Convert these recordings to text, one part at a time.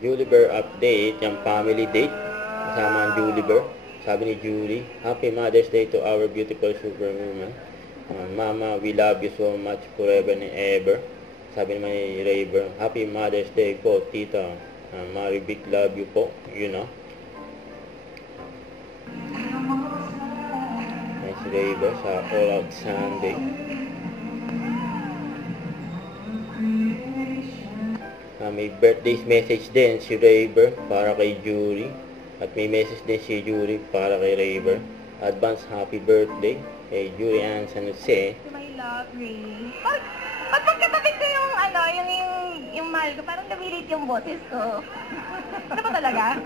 Julie Bear update, yung family date. Kasama ang Julie Bear. Sabi ni Julie, Happy Mother's Day to our beautiful superwoman. Mama, we love you so much forever and ever. Sabi naman ni Rayber, Happy Mother's Day po, tita. Mary big love you po, you know. Nice Rayber sa All Out Sunday. May birthday message din si Rayber para kay Julie. At may message din si Julie para kay Rayber. Advance happy birthday kay Julie Ann San Jose. My love, Ray. Pag pagkatabi ko yung yung mahal ko, parang namilit yung boses ko. Ano ba talaga?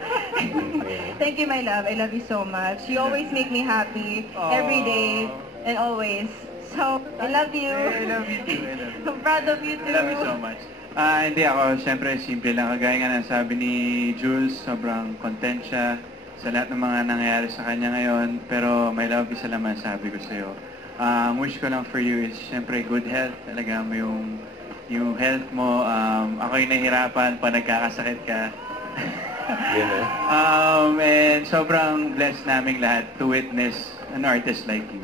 Thank you, my love. I love you so much. You always make me happy every day and always. So, I love you. I love you too. I love you. I'm proud of you too. I love you so much. Hindi ako, syempre, simple lang. Kagaya nga ng sabi ni Jules, sobrang content siya sa lahat ng mga nangyayari sa kanya ngayon. Pero, my love, isa lang masabi ko sa'yo. Ang wish ko lang for you is, syempre, good health. Talaga mo yung health mo. Ako'y nahihirapan pa nagkakasakit ka. And sobrang blessed naming lahat to witness an artist like you.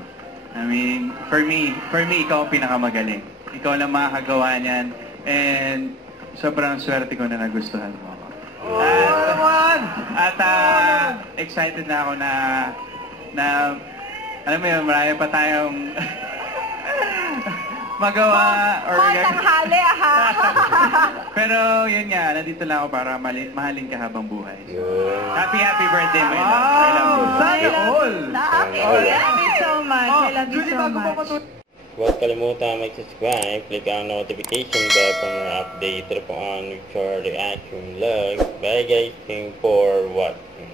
I mean, for me, ikaw ang pinakamagaling. Ikaw lang makakagawa niyan. And sobrang swerte ko na nagustuhan mo ako. At excited na ako na alam mo yun, marami pa tayong magawa. Tanghali, ha? Pero yun nga, nandito lang ako para mahalin ka habang buhay. Happy birthday, my love. I love you. Sana all! I love you so much. I love you so much. Huwag kalimutan mag-subscribe, click ang notification bell for more update po on your reaction vlog. Bye guys, thank you for watching.